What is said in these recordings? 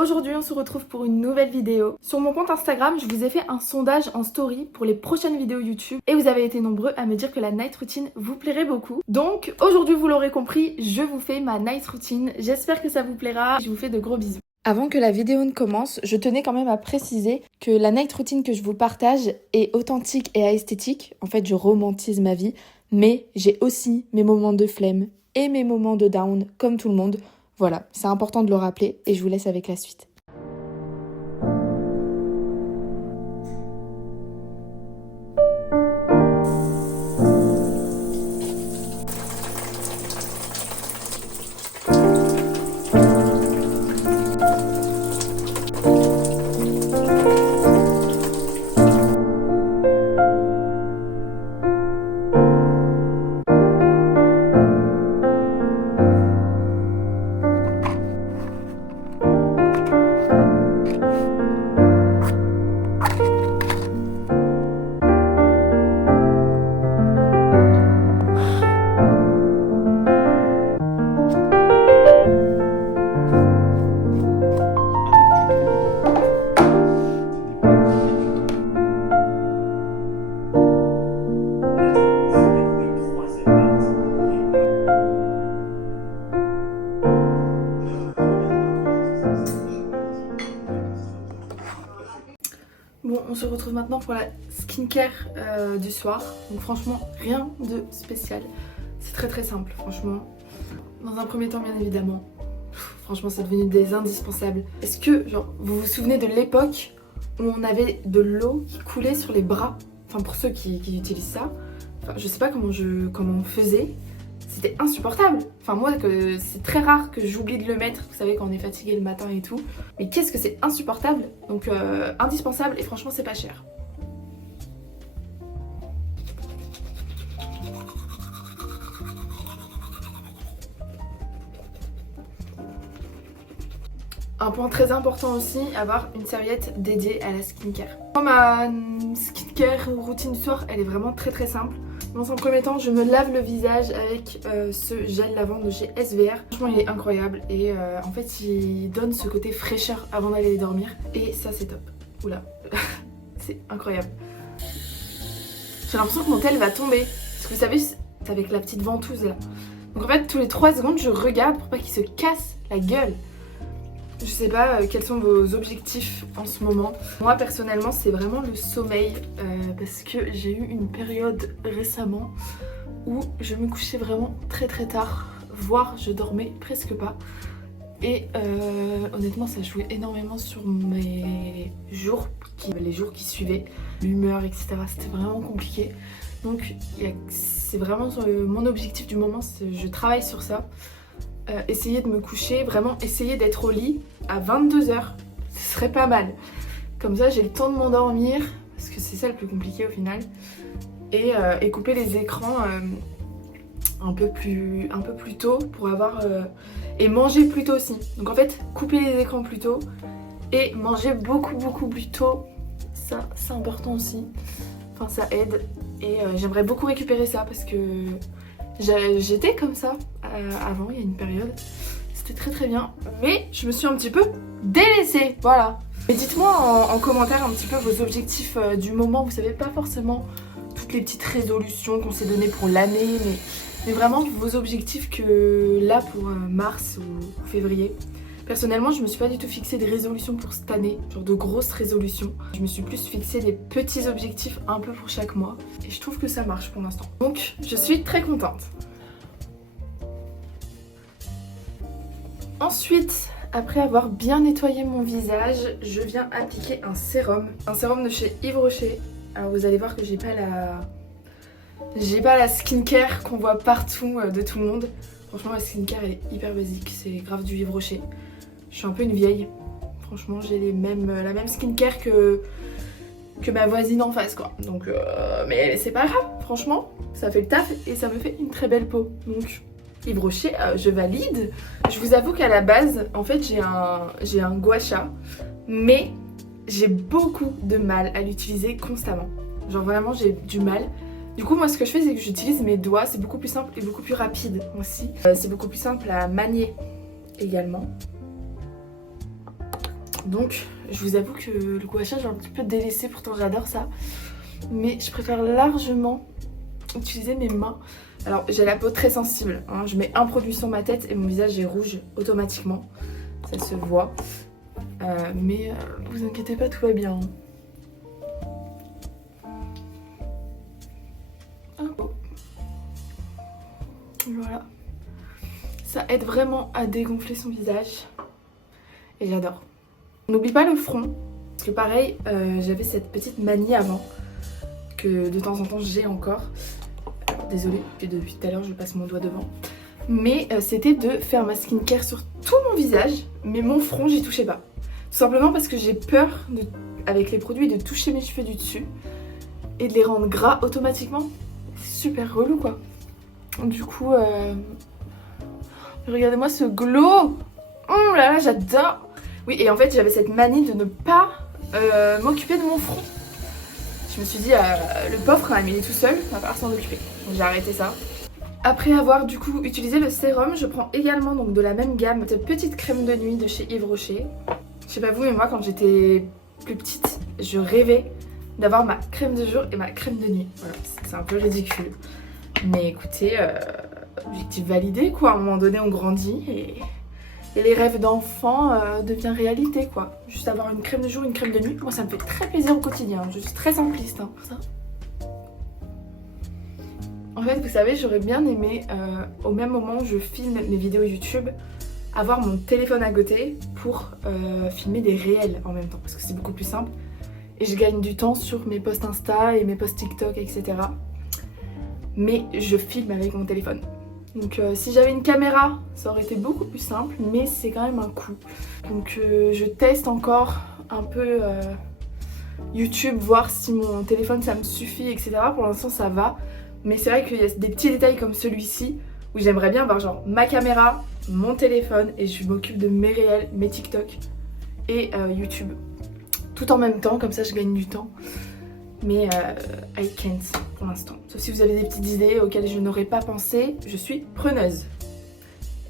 Aujourd'hui on se retrouve pour une nouvelle vidéo. Sur mon compte Instagram, je vous ai fait un sondage en story pour les prochaines vidéos YouTube et vous avez été nombreux à me dire que la night routine vous plairait beaucoup. Donc aujourd'hui, vous l'aurez compris, je vous fais ma night routine. J'espère que ça vous plaira. Je vous fais de gros bisous. Avant que la vidéo ne commence, je tenais quand même à préciser que la night routine que je vous partage est authentique et esthétique. En fait, je romantise ma vie, mais j'ai aussi mes moments de flemme et mes moments de down, comme tout le monde. Voilà, c'est important de le rappeler et je vous laisse avec la suite. Bon, on se retrouve maintenant pour la skincare du soir. Donc franchement, rien de spécial. C'est très très simple, franchement. Dans un premier temps, bien évidemment, franchement, c'est devenu des indispensables. Est-ce que, genre, vous vous souvenez de l'époque où on avait de l'eau qui coulait sur les bras? Enfin, pour ceux qui utilisent ça. Enfin, je sais pas comment on faisait. C'était insupportable. Enfin moi, c'est très rare que j'oublie de le mettre, vous savez, quand on est fatigué le matin et tout. Mais qu'est-ce que c'est insupportable. Donc indispensable et franchement c'est pas cher. Un point très important aussi, avoir une serviette dédiée à la skincare. Ma skincare routine du soir, elle est vraiment très très simple. Dans un premier temps, je me lave le visage avec ce gel lavande de chez SVR. Franchement, il est incroyable et en fait, il donne ce côté fraîcheur avant d'aller dormir. Et ça, c'est top. Oula, c'est incroyable. J'ai l'impression que mon tel va tomber. Parce que vous savez, c'est avec la petite ventouse là. Donc en fait, tous les 3 secondes, je regarde pour pas qu'il se casse la gueule. Je sais pas quels sont vos objectifs en ce moment. Moi personnellement c'est vraiment le sommeil parce que j'ai eu une période récemment où je me couchais vraiment très très tard, voire je dormais presque pas. Et honnêtement ça jouait énormément sur mes jours, les jours qui suivaient, l'humeur etc. C'était vraiment compliqué. Donc c'est vraiment mon objectif du moment, je travaille sur ça. Essayer de me coucher, vraiment essayer d'être au lit à 22h, ce serait pas mal. Comme ça j'ai le temps de m'endormir, parce que c'est ça le plus compliqué au final. Et couper les écrans un peu plus tôt pour avoir... et manger plus tôt aussi. Donc en fait, couper les écrans plus tôt et manger beaucoup plus tôt, ça c'est important aussi. Enfin ça aide et j'aimerais beaucoup récupérer ça parce que... j'étais comme ça avant, il y a une période, c'était très très bien, mais je me suis un petit peu délaissée, voilà. Et dites-moi en commentaire un petit peu vos objectifs du moment, vous savez, pas forcément toutes les petites résolutions qu'on s'est données pour l'année, mais vraiment vos objectifs que là pour mars ou février. Personnellement, je me suis pas du tout fixé des résolutions pour cette année, genre de grosses résolutions. Je me suis plus fixé des petits objectifs un peu pour chaque mois. Et je trouve que ça marche pour l'instant. Donc, je suis très contente. Ensuite, après avoir bien nettoyé mon visage, je viens appliquer un sérum. Un sérum de chez Yves Rocher. Alors vous allez voir que j'ai pas la skincare qu'on voit partout de tout le monde. Franchement, la skincare elle est hyper basique, c'est grave du Yves Rocher. Je suis un peu une vieille. Franchement, j'ai la même skincare que ma voisine en face, quoi. Donc, mais c'est pas grave, franchement, ça fait le taf et ça me fait une très belle peau. Donc, Yves Rocher, je valide. Je vous avoue qu'à la base, en fait, j'ai un gua sha, mais j'ai beaucoup de mal à l'utiliser constamment. Genre vraiment, j'ai du mal. Du coup, moi, ce que je fais, c'est que j'utilise mes doigts. C'est beaucoup plus simple et beaucoup plus rapide aussi. C'est beaucoup plus simple à manier également. Donc je vous avoue que le gua sha j'ai un petit peu délaissé, pourtant j'adore ça. Mais je préfère largement utiliser mes mains. Alors j'ai la peau très sensible, hein. Je mets un produit sur ma tête et mon visage est rouge automatiquement. Ça se voit. Mais vous inquiétez pas, tout va bien. Voilà. Ça aide vraiment à dégonfler son visage. Et j'adore. N'oublie pas le front. Parce que pareil, j'avais cette petite manie avant. Que de temps en temps j'ai encore. Désolée que depuis tout à l'heure je passe mon doigt devant. Mais c'était de faire ma skincare sur tout mon visage. Mais mon front j'y touchais pas. Tout simplement parce que j'ai peur avec les produits de toucher mes cheveux du dessus. Et de les rendre gras automatiquement. C'est super relou quoi. Du coup, regardez-moi ce glow. Oh là là, j'adore. Oui, et en fait, j'avais cette manie de ne pas m'occuper de mon front. Je me suis dit, le pauvre quand même, il est tout seul, il va falloir s'en occuper. Donc j'ai arrêté ça. Après avoir du coup utilisé le sérum, je prends également donc de la même gamme cette petite crème de nuit de chez Yves Rocher. Je sais pas vous, mais moi quand j'étais plus petite, je rêvais d'avoir ma crème de jour et ma crème de nuit. Voilà, c'est un peu ridicule. Mais écoutez, objectif validé quoi, à un moment donné on grandit et les rêves d'enfant deviennent réalité quoi. Juste avoir une crème de jour, une crème de nuit, moi ça me fait très plaisir au quotidien, je suis très simpliste hein, pour ça. En fait vous savez, j'aurais bien aimé au même moment où je filme mes vidéos YouTube, avoir mon téléphone à côté pour filmer des réels en même temps, parce que c'est beaucoup plus simple. Et je gagne du temps sur mes posts Insta et mes posts TikTok, etc. Mais je filme avec mon téléphone. Donc si j'avais une caméra, ça aurait été beaucoup plus simple, mais c'est quand même un coût. Donc je teste encore un peu YouTube, voir si mon téléphone ça me suffit, etc. Pour l'instant ça va. Mais c'est vrai qu'il y a des petits détails comme celui-ci où j'aimerais bien avoir genre ma caméra, mon téléphone et je m'occupe de mes réels, mes TikTok et YouTube. Tout en même temps, comme ça je gagne du temps. Mais I can't pour l'instant. Sauf si vous avez des petites idées auxquelles je n'aurais pas pensé, je suis preneuse.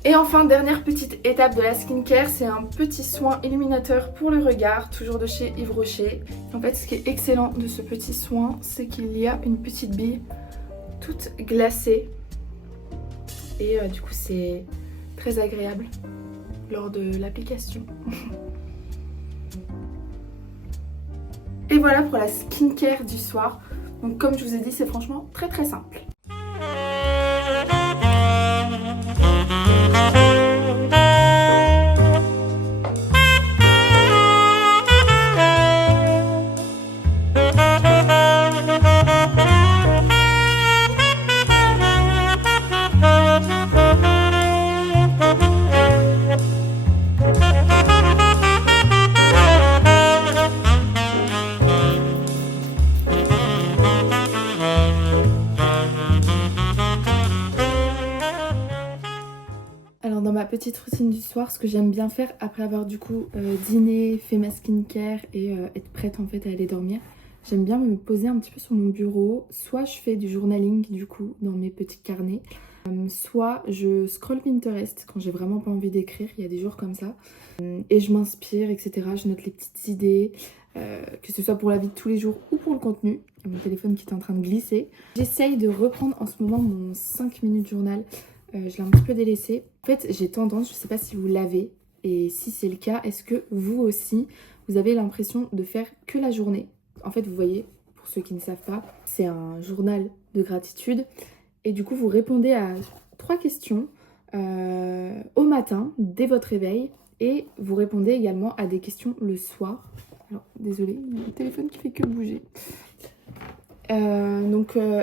Et enfin, dernière petite étape de la skincare, c'est un petit soin illuminateur pour le regard, toujours de chez Yves Rocher. En fait, ce qui est excellent de ce petit soin, c'est qu'il y a une petite bille toute glacée. Et du coup, c'est très agréable lors de l'application. Et voilà pour la skincare du soir. Donc comme je vous ai dit, c'est franchement très très simple. Alors dans ma petite routine du soir, ce que j'aime bien faire après avoir du coup dîné, fait ma skincare et être prête en fait à aller dormir, j'aime bien me poser un petit peu sur mon bureau. Soit je fais du journaling du coup dans mes petits carnets, soit je scroll Pinterest quand j'ai vraiment pas envie d'écrire, il y a des jours comme ça, et je m'inspire, etc. Je note les petites idées, que ce soit pour la vie de tous les jours ou pour le contenu. Il y a mon téléphone qui est en train de glisser. J'essaye de reprendre en ce moment mon 5 minutes journal. Je l'ai un petit peu délaissé. En fait, j'ai tendance, je sais pas si vous l'avez, et si c'est le cas, est-ce que vous aussi, vous avez l'impression de faire que la journée? En fait, vous voyez, pour ceux qui ne savent pas, c'est un journal de gratitude. Et du coup, vous répondez à 3 questions au matin, dès votre réveil. Et vous répondez également à des questions le soir. Alors, désolée, il y a mon téléphone qui fait que bouger.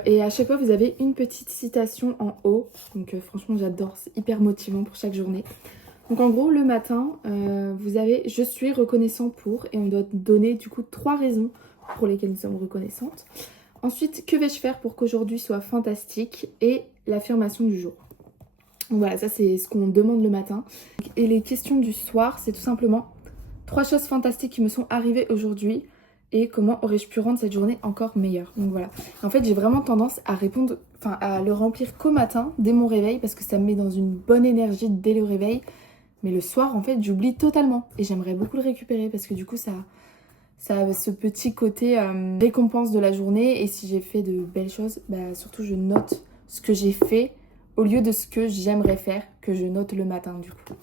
Et à chaque fois vous avez une petite citation en haut, donc franchement j'adore, c'est hyper motivant pour chaque journée. Donc en gros le matin vous avez je suis reconnaissant pour, et on doit donner du coup 3 raisons pour lesquelles nous sommes reconnaissantes. Ensuite, que vais-je faire pour qu'aujourd'hui soit fantastique, et l'affirmation du jour. Donc voilà, ça c'est ce qu'on demande le matin. Et les questions du soir, c'est tout simplement 3 choses fantastiques qui me sont arrivées aujourd'hui et comment aurais-je pu rendre cette journée encore meilleure. Donc voilà. En fait, j'ai vraiment tendance à répondre, à le remplir qu'au matin, dès mon réveil, parce que ça me met dans une bonne énergie dès le réveil. Mais le soir, en fait, j'oublie totalement. Et j'aimerais beaucoup le récupérer parce que du coup, ça a ce petit côté récompense de la journée. Et si j'ai fait de belles choses, bah, surtout je note ce que j'ai fait au lieu de ce que j'aimerais faire, que je note le matin du coup.